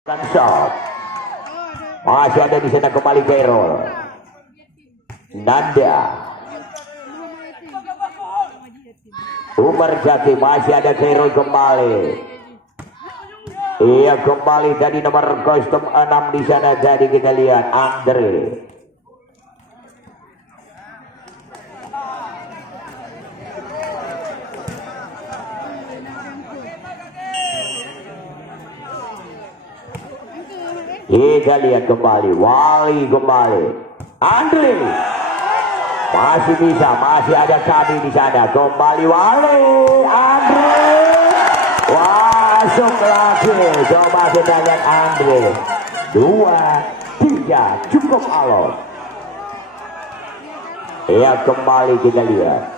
Dan shot masih ada di sana, kembali Kairul. Nanda Umar Jaki, masih ada Kairul kembali. Iya, kembali tadi nomor kostum 6 di sana. Jadi kita lihat Andre. Kita lihat kembali Wali, kembali Andre, masih bisa, masih ada Kadi di sana. Kembali Wali, Andre, masuk lagi. Coba kita lihat Andre, 2, 3, cukup alot. Ya, kembali kita lihat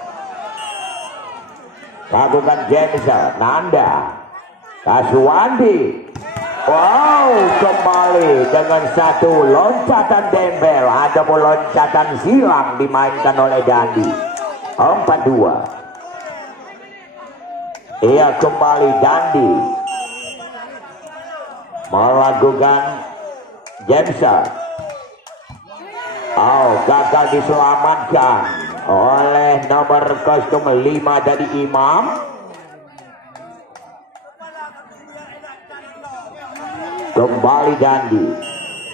lakukan Jensen, Nanda, Kaswandi. Wow, kembali dengan satu loncatan dempel ataupun loncatan silang dimainkan oleh Dandi. 4-2. Iya, kembali Dandi melakukan Jensen. Oh, gagal diselamatkan oleh nomor kostum 5 dari Imam. Kembali Dandi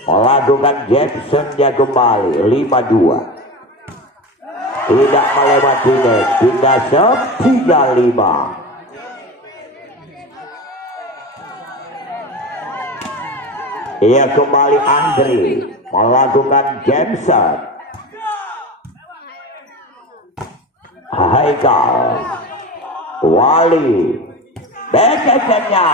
melakukan Jackson, dia kembali 5-2. Tidak melewati net, pindah sub 3-5. Ia kembali Andre melakukan Jackson. Haikal, Wali, Beketnya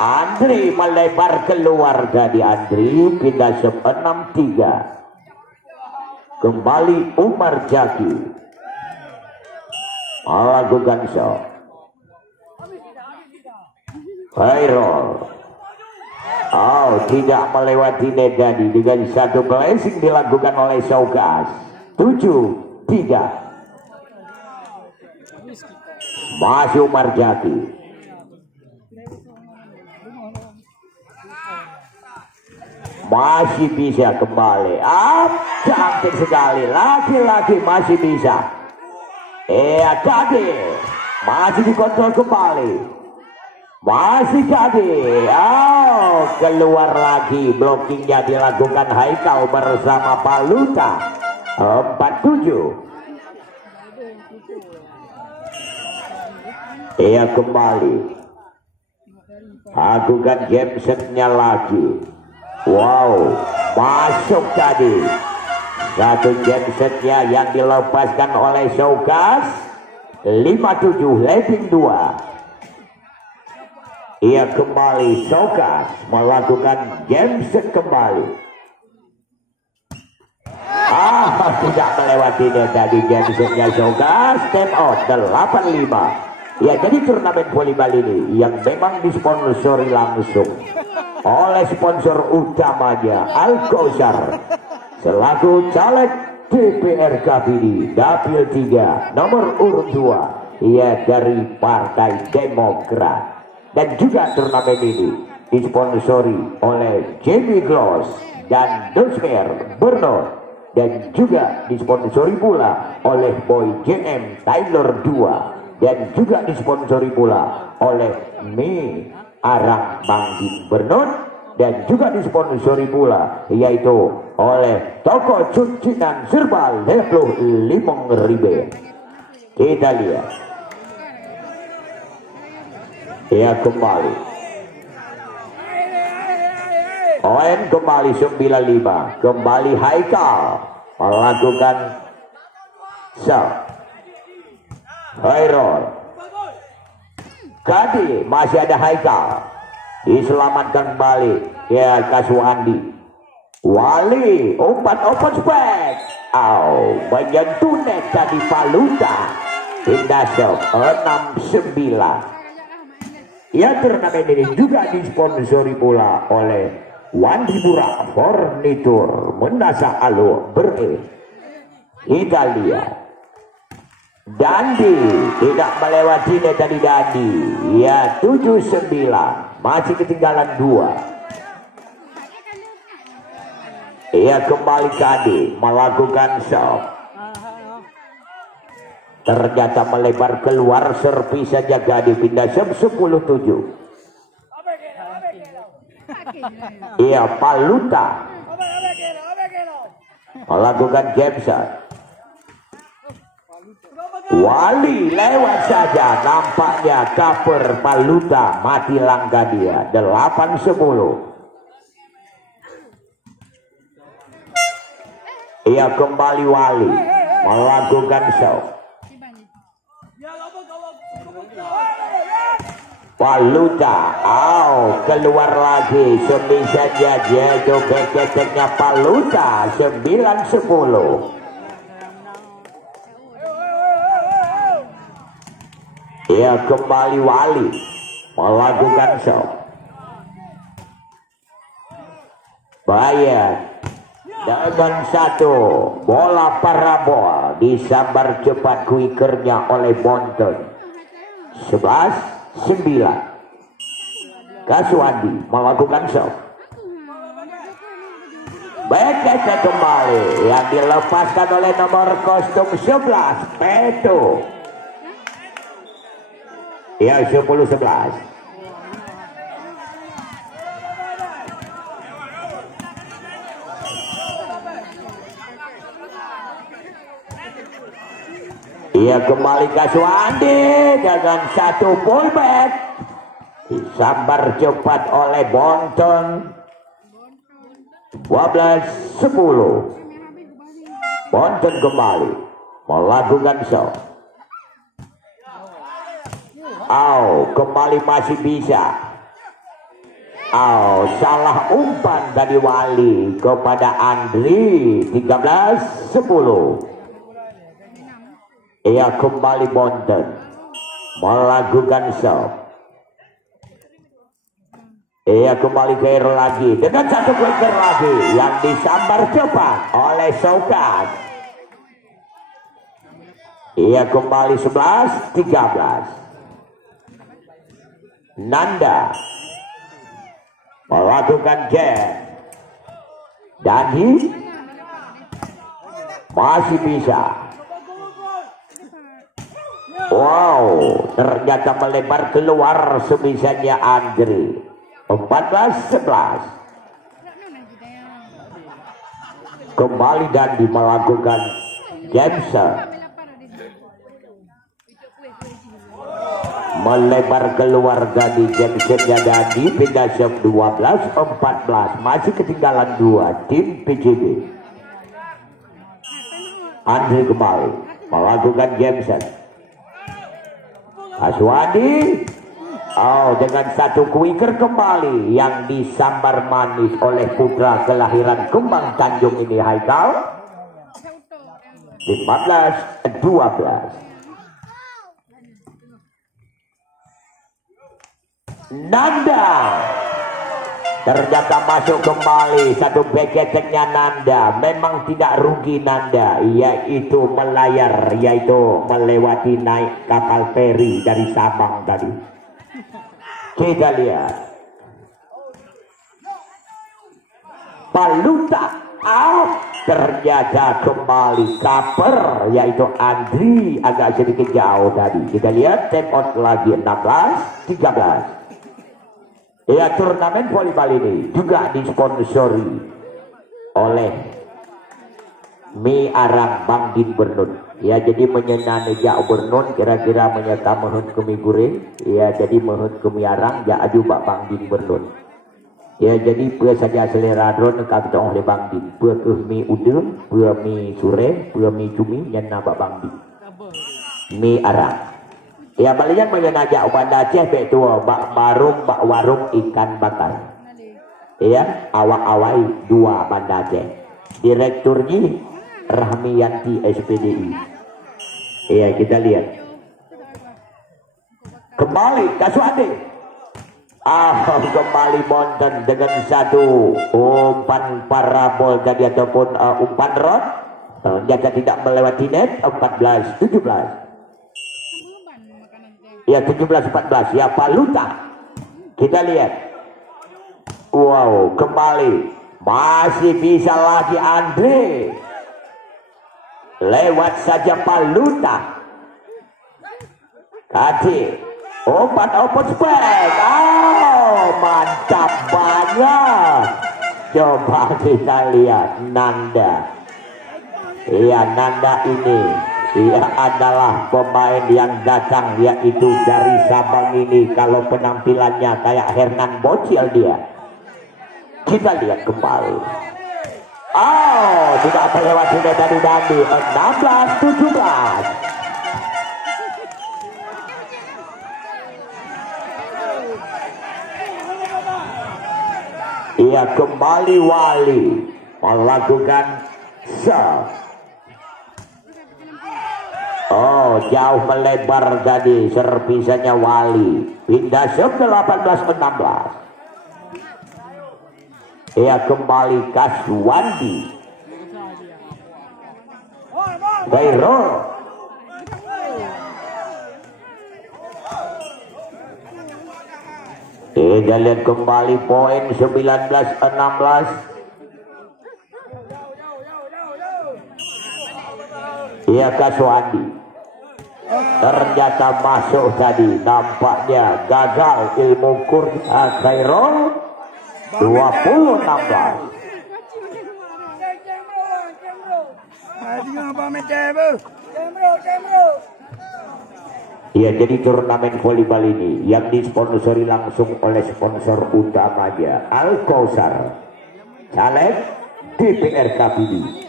Andri melebar keluar dari Andri, pindah sub 6-3. Kembali Umar Jaki melakukan shot. Kairul, oh, tidak melewati net tadi, dengan satu blessing dilakukan oleh Saukas. 7-3. Masih Umar Jaki. Masih bisa kembali. Cantik sekali. Laki-laki masih bisa. Jadi masih dikontrol kembali. Masih jadi. Oh, keluar lagi. Blockingnya dilakukan Haikal bersama Paluta. 4-7. Kembali. Lakukan Jameson-nya lagi. Wow, masuk tadi. Satu Jameson-nya yang dilepaskan oleh Saukas. 5-7, leading 2. Ia kembali Saukas melakukan Jameson kembali. Tidak melewati tadi Jameson-nya Saukas. Step out 8-5. Ya, jadi turnamen volleyball ini yang memang disponsori langsung oleh sponsor utamanya Al-Kausar selaku caleg DPR KPD Dapil 3 nomor urut 2, ya, dari Partai Demokrat. Dan juga turnamen ini disponsori oleh Jamie Gloss dan Dosmer Bernard, dan juga disponsori pula oleh Boy JM Tyler 2, dan juga disponsori pula oleh Mi Arang Manggin Bernard, dan juga disponsori pula yaitu oleh toko cucian serba Leplo Limong Ribe. Kita lihat. Ya, kembali Owen kembali 9-5. Kembali Haikal melakukan shot. Kairul, Kadi, masih ada Haikal, diselamatkan kembali. Ya, Kaswandi. Wali, umpan open spek. Menyentuh net tadi Paluta. Pindah shot 6-9. Ya, turnamen ini juga disponsori pula oleh Wandibura Fornitur Menasa Alu Bere. Kita lihat Dandi tidak melewati tadi Dandi. Ya, 7-9. Masih ketinggalan 2. Ia kembali ke Adi melakukan shot. Ternyata melebar keluar, servis saja Gadi, pindah 10-7. Ia Paluta melakukan game shot. Wali lewat saja, nampaknya cover Paluta, mati langkah dia. 8-10. Ia kembali Wali melakukan shot. Paluta, keluar lagi, semisanya dia itu beketeknya Paluta. 9-10. Ia kembali Wali melakukan shot. Bayar dengan satu bola parabol disambar cepat kuikernya oleh Bonton. 11-9. Kaswandi melakukan shot. Beketnya kembali yang dilepaskan oleh nomor kostum 11 Peto. Ya, 10-11. Ia kembali ke Suandi dengan satu pullback disambar cepat oleh Bonton. 12-10. Bonton kembali melakukan shot. Kembali masih bisa. Salah umpan dari Wali kepada Andri. 13-10. Ia kembali Bonton melakukan shot. Ia kembali ke air lagi dengan satu quicker lagi yang disambar cepat oleh Sokat. Ia kembali 11-13. Nanda melakukan jab. Dandi masih bisa. Ternyata melebar keluar sebisanya Andri. 14-11. Kembali Dandi melakukan Jameson. Melebar keluar Dandi, Jamesonnya Dandi, pindah 12-14. Masih ketinggalan 2 tim PJB. Andri kembali melakukan Jameson. Aswadi dengan satu quicker kembali yang disambar manis oleh putra kelahiran Kembang Tanjung ini, Haikal. 15-12. Nanda ternyata masuk kembali, satu beketeknya Nanda. Memang tidak rugi Nanda, yaitu melayar, yaitu melewati naik kapal feri dari Sabang tadi. Kita lihat Paluta ternyata kembali cover, yaitu Andri agak sedikit jauh tadi. Kita lihat time out lagi. 16-13. Ya, turnamen volleyball ini juga disponsori oleh Mi Arang Bangdin Bernun. Ya, jadi menyenani jak Bernun kira-kira menyata mehut kemi guring. Ya, jadi mehut kemi Arang jak aju bak Bangdin Bernun. Ya, jadi pua saja selera drone kak tong oleh Bangdin. Pua mi udeng, pua mi sure, pua mi cumi nyana bak Bangdin. Mi Arang. Ya, balian menyenajak pada Aceh bek tua bak warung ikan bakar. Ya, awak-awai 2 Banda Aceh. Direkturnya Rahmiyanti SPDI. Ya, kita lihat. Kembali Kaswandi. Kembali Bonton dengan satu umpan parabol tadi ataupun umpan rod. Ternyata tidak melewati net. 14-17. Ya, 17-14. Ya, Paluta. Kita lihat. Kembali Masih bisa lagi Andre. Lewat saja Paluta. Kati. Umpan open spek. Oh, mantap banyak. Coba kita lihat Nanda. Iya, Nanda ini ia adalah pemain yang datang yaitu dari Sabang ini. Kalau penampilannya kayak Hernan Bocil dia. Kita lihat kembali. Oh, tidak terlewati dari Dandi. 16-17. Ia kembali Wali melakukan serve. Oh, jauh melebar tadi servisannya Wali. Pindah serve 18-16. Ia kembali Kaswandi. Gairo. Kita lihat kembali poin 19-16. Ia Kaswandi. Ternyata masuk tadi. Nampaknya gagal ilmu Kurnia Khairul. 20-16. Ya, jadi turnamen volleyball ini yang disponsori langsung oleh sponsor utamanya Al-Kausar, caleg DPR KPD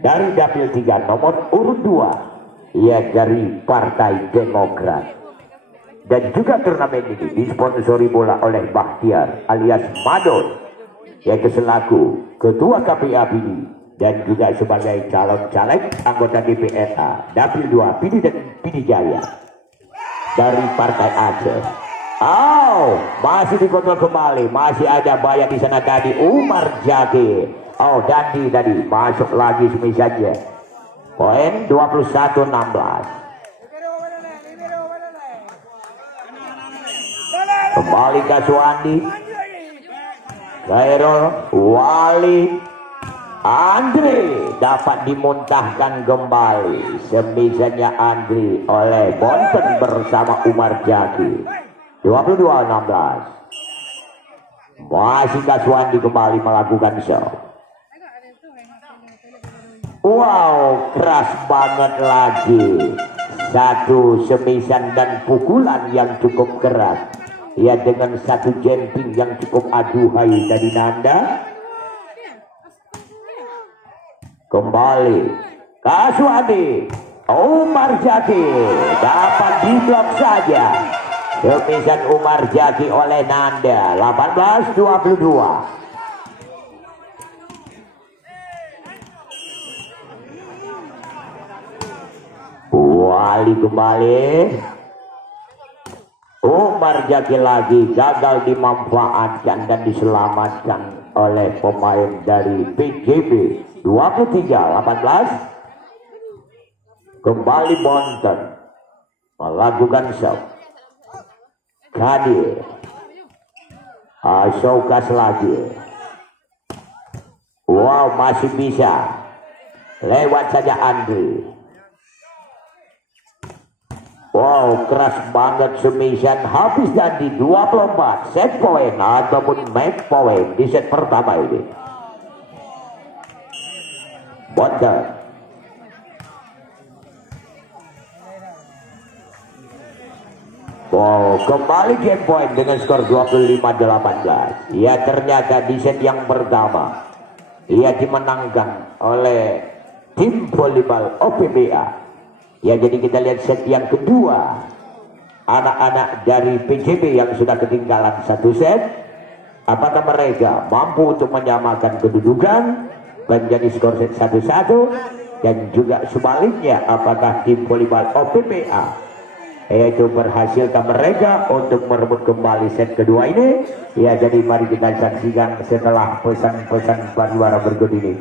dari Dapil 3 nomor urut 2, ia dari Partai Demokrat. Dan juga turnamen ini disponsori bola oleh Bahtiar alias Madon, yaitu selaku Ketua KPAPD dan juga sebagai calon caleg anggota DPRA Dapil 2 PD dan PD Jaya dari Partai Aceh. Oh, masih dikontrol kembali, masih ada bayar di sana tadi Umar Jaki. Oh, Dandi tadi masuk lagi semisalnya. Poin 21-16. Kembali Kaswandi, Khairul, Wali, Andre dapat dimuntahkan kembali. Semisalnya Andre oleh Bonten bersama Umar Jaki. 22-16. Masih Kaswandi kembali melakukan show. Wow, keras banget lagi. Satu semisan dan pukulan yang cukup keras. Ya, dengan satu jumping yang cukup aduhai dari Nanda. Kembali Kaswandi, Umar Jaki dapat diblok saja. Semisan Umar Jaki oleh Nanda. 18-22. Wali kembali. Umar Jaki lagi gagal dimanfaatkan dan diselamatkan oleh pemain dari PJB. 23-18. Kembali Bonten melakukan show. Kadir Showcase lagi. Wow, masih bisa. Lewat saja Andri. Wow, keras banget semisan. Habis dan di 24 set point ataupun match point di set pertama ini. Bonten. Wow, kembali game point dengan skor 25-18. Ya, ternyata di set yang pertama ia dimenangkan oleh tim volleyball OPBA. Ya, jadi kita lihat set yang kedua. Anak-anak dari PJB yang sudah ketinggalan satu set, apakah mereka mampu untuk menyamakan kedudukan menjadi skor set 1-1, dan juga sebaliknya apakah tim volleyball OPPA yaitu berhasilkan mereka untuk merebut kembali set kedua ini. Ya, jadi mari kita saksikan setelah pesan-pesan pariwara berikut ini.